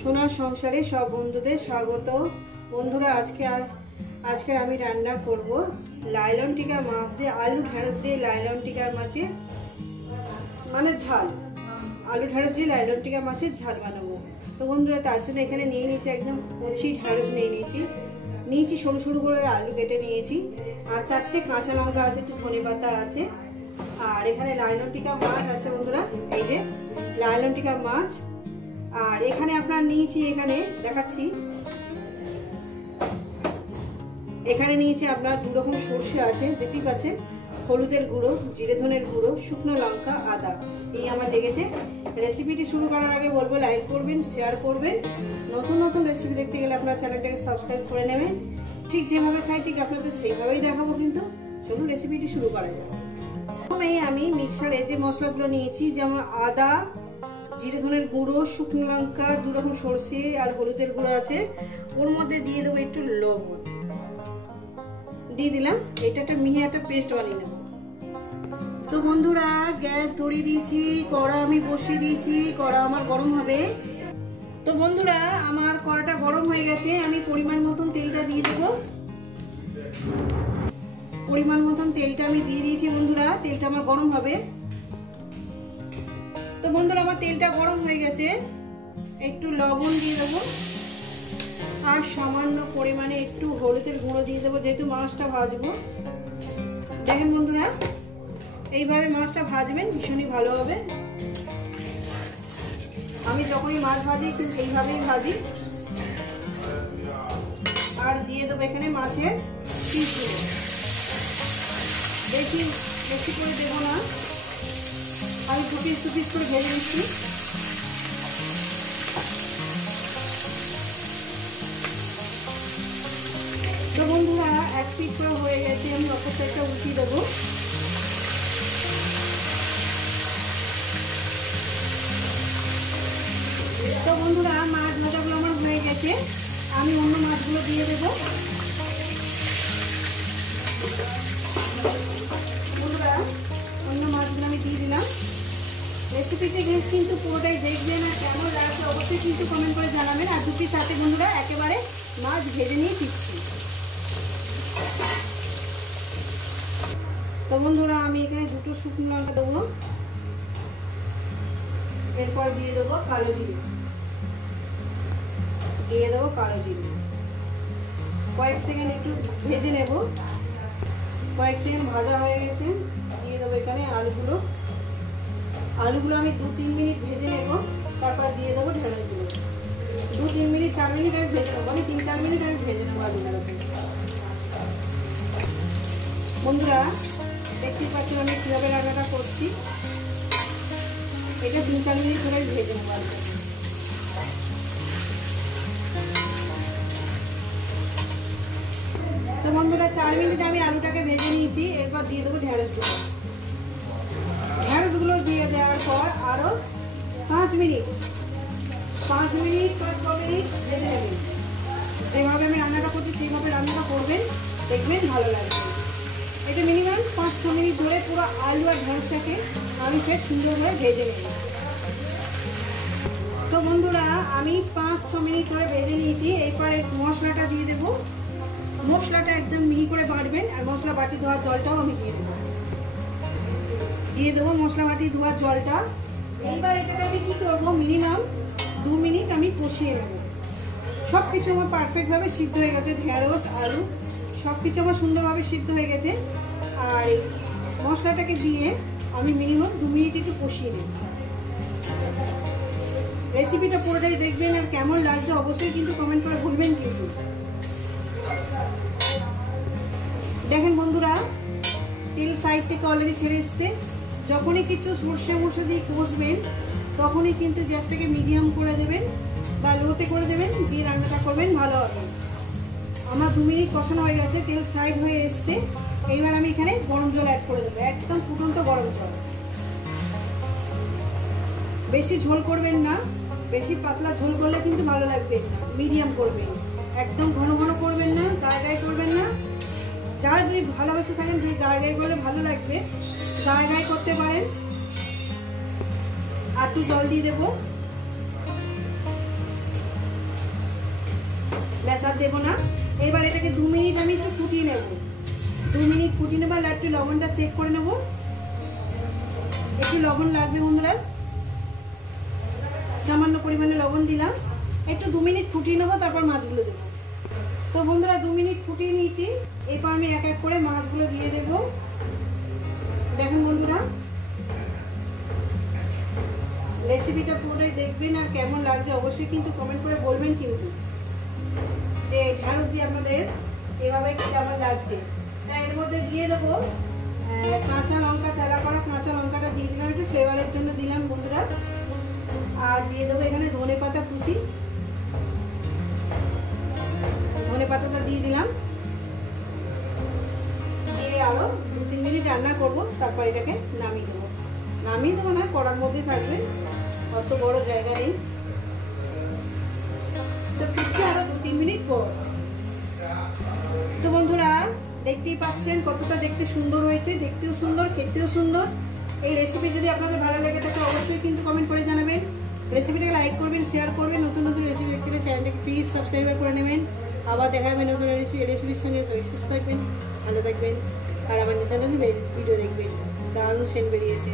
সোনার সংসারে সব বন্ধুদের স্বাগত। বন্ধুরা আজকে আমি রান্না করব লাইলন টিকা মাছ দিয়ে আলু ঢেঁড়স দিয়ে লাইলন টিকা মাছের মানে ঝাল। আলু ঢেঁড়স দিয়ে লাইলন টিকা মাছের ঝাল বানাবো। তো বন্ধুরা তার জন্য এখানে নিয়ে নিয়েছি একদম কচি ঢেঁড়স নিয়েছি সরু সরু করে আলু কেটে নিয়েছি, আর 4টে কাঁচা লঙ্কা আছে, একটু ধনে পাতা আছে, আর এখানে লাইলন টিকা মাছ আছে। বন্ধুরা এই যে লাইলন টিকা মাছ, আর এখানে আপনার নিয়েছি, এখানে দেখাচ্ছি, এখানে নিয়েছি আপনার 2 রকম সর্ষে আছে, দেখতেই পাচ্ছেন, হলুদের গুঁড়ো, জিরে ধনের গুঁড়ো, শুকনো লঙ্কা, আদা, এই আমার লেগেছে। রেসিপিটি শুরু করার আগে বলবো লাইক করবেন, শেয়ার করবেন। নতুন নতুন রেসিপি দেখতে গেলে আপনার চ্যানেলটাকে সাবস্ক্রাইব করে নেবেন। ঠিক যেভাবে খাই ঠিক আপনাদের সেইভাবেই দেখাবো, কিন্তু চলুন রেসিপিটি শুরু করা যাক। প্রথমে আমি মিক্সারে যে মশলাগুলো নিয়েছি, যেমন আদা, জিরে ধনের গুঁড়ো, শুকনো লঙ্কা, 2 রকম সর্ষে আর হলুদের গুঁড়ো আছে, ওর মধ্যে দিয়ে দেবো একটু লবণ, দিয়ে দিলাম। এটা একটা মিহি একটা পেস্ট বানিয়ে নেব। তো বন্ধুরা গ্যাস ধরিয়ে দিয়েছি, কড়া আমি বসিয়ে দিয়েছি, কড়া আমার গরম হবে। তো বন্ধুরা আমার কড়াটা গরম হয়ে গেছে, আমি পরিমাণ মতন তেলটা দিয়ে দেবো। পরিমাণ মতন তেলটা আমি দিয়ে দিয়েছি। বন্ধুরা তেলটা আমার গরম হবে। তো বন্ধুরা আমার তেলটা গরম হয়ে গেছে, একটু লবণ দিয়ে দেবো, আর সামান্য পরিমাণে একটু হলুদের গুঁড়ো দিয়ে দেবো, যেহেতু মাছটা ভাজবো। দেখেন বন্ধুরা এইভাবে মাছটা ভাজবেন, ভীষণই ভালো হবে। আমি যখনই মাছ ভাজি কিন্তু এইভাবেই ভাজি। আর দিয়ে দেবো এখানে মাছের পিসগুলো, বেশি করে দেবো না, আমি 2 পিস করে ভেজে নিচ্ছি। তো বন্ধুরা 1 পিস করে হয়ে গেছে, আমি অপর সাইডটা উল্টিয়ে দেবো। তো বন্ধুরা মাছ ভাজাগুলো আমার হয়ে গেছে, আমি অন্য মাছগুলো দিয়ে দেবো। বন্ধুরা অন্য মাছগুলো আমি দিয়ে দিলাম। রেসিপিটি কিন্তু পুরোটাই দেখবেন, আর কেমন লাগছে অবশ্যই কিন্তু কমেন্ট করে জানাবেন। আর 2 পিস সাথে বন্ধুরা একেবারে মাছ ভেজে নিয়ে দিচ্ছি। তো বন্ধুরা আমি এখানে 2টো শুকনো লঙ্কা দেবো, এরপর দিয়ে দেবো কালো জিরে, কয়েক সেকেন্ড একটু ভেজে নেব। কয়েক সেকেন্ড ভাজা হয়ে গেছে, দিয়ে দেবো এখানে আলুগুলো আমি 2-3 মিনিট ভেজে নেব। তারপর দিয়ে দেবো ঢেঁড়সগুলো, 2-3 মিনিট 4 মিনিট আমি ভেজে নেবো, আমি 3-4 মিনিট আমি ভেজে নেবো আলুগুলো। বন্ধুরা দেখতেই পাচ্ছেন আমি কীভাবে রান্নাটা করছি, এটা 3-4 মিনিট ধরে ভেজে নেবো আলুটা। তো বন্ধুরা 4 মিনিট আমি আলুটাকে ভেজে নিয়েছি, এরপর দিয়ে দেবো ঢেঁড়সগুলো দিয়ে দেওয়ার পর আরও 5 মিনিট বা 6 মিনিট ভেজে নেবেন। যেভাবে আমি রান্নাটা করছি সেইভাবে রান্নাটা করবেন, দেখবেন ভালো লাগবে। এটা মিনিমাম 5-6 মিনিট ধরে পুরো আলু আর ঢেঁড়সটাকে আমি ফের সুন্দরভাবে ভেজে নেব। তো বন্ধুরা আমি 5-6 মিনিট ধরে ভেজে নিয়েছি, এরপর মশলাটা দিয়ে দেবো। মশলাটা একদম মিহি করে বাটবেন, আর মশলা বাটি ধোয়ার জলটাও আমি দিয়ে দেবো মশলা বাটি ধোয়ার জলটা। এইবার এটাকে আমি কী করবো, মিনিমাম 2 মিনিট আমি কষিয়ে নেব। সব কিছু আমার পারফেক্টভাবে সিদ্ধ হয়ে গেছে, ঢেঁড়স আলু সব কিছু আমার সুন্দরভাবে সিদ্ধ হয়ে গেছে। আর মশলাটাকে দিয়ে আমি মিনিমাম 2 মিনিট একটু কষিয়ে নেব। রেসিপিটা পুরোটাই দেখবেন, আর কেমন লাগছে অবশ্যই কিন্তু কমেন্ট করে বলবেন কিন্তু। দেখেন বন্ধুরা তেল সাইড থেকে অলরেডি ছেড়ে এসছে। যখনই কিছু সর্ষে দিয়ে কষবেন তখনই কিন্তু গ্যাসটাকে মিডিয়াম করে দেবেন বা লোতে করে দেবেন, দিয়ে রান্নাটা করবেন, ভালো হবে। আমার 2 মিনিট কষানো হয়ে গেছে, তেল সাইড হয়ে এসছে। এইবার আমি এখানে গরম জল অ্যাড করে দেবো, একদম ফুটন্ত গরম জল। বেশি ঝোল করবেন না, বেশি পাতলা ঝোল করলে কিন্তু ভালো লাগবে, মিডিয়াম করবেন, একদম ঘন করবেন না, গায়ে করবেন না। যারা যদি ভালোবেসে থাকেন যে গায়ে করলে ভালো লাগবে, গায়ে করতে পারেন। আর একটু জল দিয়ে দেবো। ব্যাস আর দেবো না। এবার এটাকে 2 মিনিট আমি একটু ফুটিয়ে নেব। 2 মিনিট ফুটিয়ে নেবো। আর একটু লবণটা চেক করে নেব, একটু লবণ লাগবে বন্ধুরা, সামান্য পরিমাণে লবণ দিলাম। একটু 2 মিনিট ফুটিয়ে নেবো, তারপর মাছগুলো দেবো। তো বন্ধুরা 2 মিনিট ফুটিয়ে নিয়েছি। এরপর আমি এক এক করে মাছগুলো দিয়ে দেব। দেখুন বন্ধুরা, রেসিপিটা পুরোটাই দেখবেন, আর কেমন লাগছে অবশ্যই কিন্তু কমেন্ট করে বলবেন কিন্তু, যে ঢ্যাঁড়স দিয়ে আপনাদের এভাবে কেমন লাগছে। তাই এর মধ্যে দিয়ে দেবো কাঁচা লঙ্কা, চালা করা কাঁচা লঙ্কাটা দিয়ে দিলাম, একটু ফ্লেভারের জন্য দিলাম বন্ধুরা। আর দিয়ে দেবো এখানে ধনে পাতা কুচি, ধনে পাতাটা দিয়ে দিলাম। দিয়ে আরও 2-3 মিনিট রান্না করব, তারপর এটাকে নামিয়ে দেবো। নামিয়ে দেবো না, কড়ার মধ্যে থাকবে, অত বড় জায়গা নেই। তো ফিরছে আরও 2-3 মিনিট পর। তো বন্ধুরা দেখতেই পাচ্ছেন কতটা দেখতে সুন্দর হয়েছে, দেখতেও সুন্দর, খেতেও সুন্দর। এই রেসিপি যদি আপনাদের ভালো লাগে থাকে অবশ্যই কিন্তু কমেন্ট করে জানাবেন। রেসিপিটাকে লাইক করবেন, শেয়ার করবেন। নতুন নতুন রেসিপি দেখতে হলে চ্যানেলটাকে প্লিজ সাবস্ক্রাইব করে নেবেন। আবার দেখা হবে নতুন রেসিপির সঙ্গে। সবাই সুস্থ থাকবেন, ভালো থাকবেন, আর আমার নিত্য নতুন ভিডিও দেখবেন। দারুণ সেন্ট বেরিয়েছে।